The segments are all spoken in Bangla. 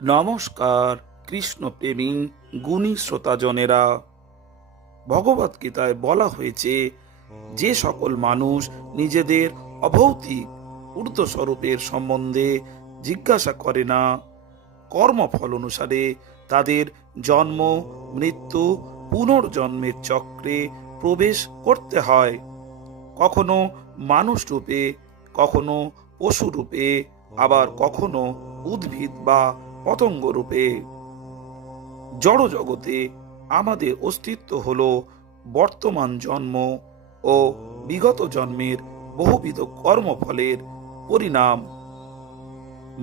নমস্কার কৃষ্ণপ্রেমী গুণী শ্রোতাজনেরা। ভগবদ্গীতায় বলা হয়েছে, যে সকল মানুষ নিজেদের অভৌতিক ঊর্ধ্বস্বরূপের সম্বন্ধে জিজ্ঞাসা করে না, কর্মফল অনুসারে তাদের জন্ম মৃত্যু পুনর্জন্মের চক্রে প্রবেশ করতে হয়। কখনো মানুষ রূপে, কখনো পশু রূপে, আবার কখনো উদ্ভিদ বা পতঙ্গ রূপে। জড় জগতে আমাদের অস্তিত্ব হল বর্তমান জন্ম ও বিগত জন্মের বহুবিধ কর্মফলের পরিণাম।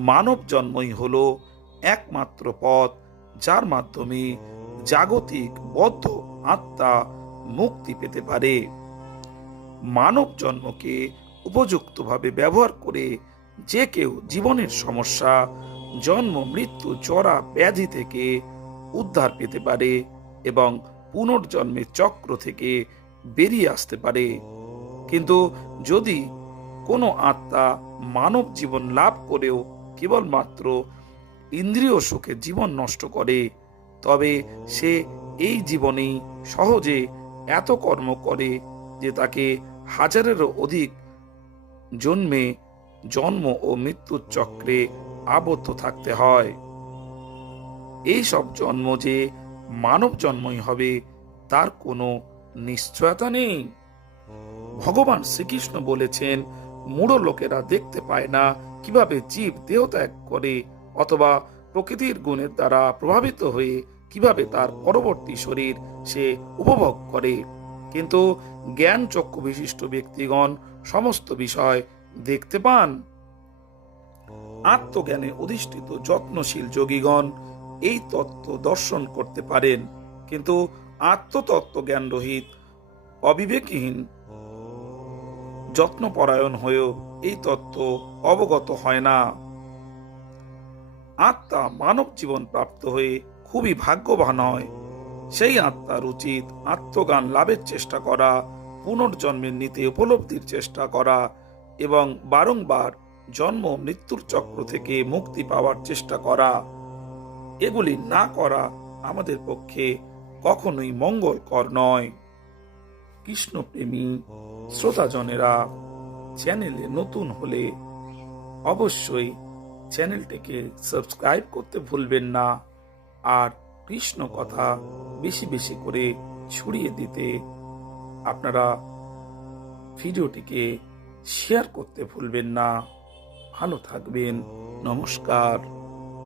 মানব জন্মই হল একমাত্র পথ যার মাধ্যমে জাগতিক বদ্ধ আত্মা মুক্তি পেতে পারে। মানব জন্মকে উপযুক্তভাবে ব্যবহার করে যে কেউ জীবনের সমস্যা, জন্ম মৃত্যু, জরা ব্যাধি থেকে উদ্ধার পেতে পারে এবং পুনর্জন্মের চক্র থেকে বেরিয়ে আসতে পারে। কিন্তু যদি কোনো আত্মা মানব জীবন লাভ করেও কেবলমাত্র ইন্দ্রিয় সুখে জীবন নষ্ট করে, তবে সে এই জীবনেই সহজে এত কর্ম করে যে তাকে হাজারেরও অধিক জন্মে জন্ম ও মৃত্যুর চক্রে আবদ্ধ থাকতে হয়। এই সব জন্ম যে মানব জন্মই হবে তার কোনো নিশ্চয়তা নেই। ভগবান শ্রীকৃষ্ণ বলেছেন, মূঢ় লোকেরা দেখতে পায় না কিভাবে জীব দেহত্যাগ করে, অথবা প্রকৃতির গুণের দ্বারা প্রভাবিত হয়ে কিভাবে তার পরবর্তী শরীর সে উপভোগ করে। কিন্তু জ্ঞান চক্ষু বিশিষ্ট ব্যক্তিগণ সমস্ত বিষয় দেখতে পান। আত্মজ্ঞানে অধিষ্ঠিত যত্নশীল যোগীগণ এই তত্ত্ব দর্শন করতে পারেন, কিন্তু আত্মতত্ত্ব জ্ঞান রহিত অবিবেকহীন যত্নপরায়ণ হয়েও এই তত্ত্ব অবগত হয় না। আত্মা মানব জীবন প্রাপ্ত হয়ে খুবই ভাগ্যবান হয়। সেই আত্মার উচিত আত্মজ্ঞান লাভের চেষ্টা করা, পুনর্জন্মের নীতি উপলব্ধির চেষ্টা করা এবং বারংবার জন্ম মৃত্যুর চক্র থেকে মুক্তি পাওয়ার চেষ্টা করা। এগুলি না করা আমাদের পক্ষে কখনোই মঙ্গলকর নয়। কৃষ্ণপ্রেমী শ্রোতাজনেরা, চ্যানেলে নতুন হলে অবশ্যই চ্যানেলটিকে সাবস্ক্রাইব করতে ভুলবেন না, আর কৃষ্ণ কথা বেশি বেশি করে ছড়িয়ে দিতে আপনারা ভিডিওটিকে শেয়ার করতে ভুলবেন না। ভালো থাকবেন। নমস্কার।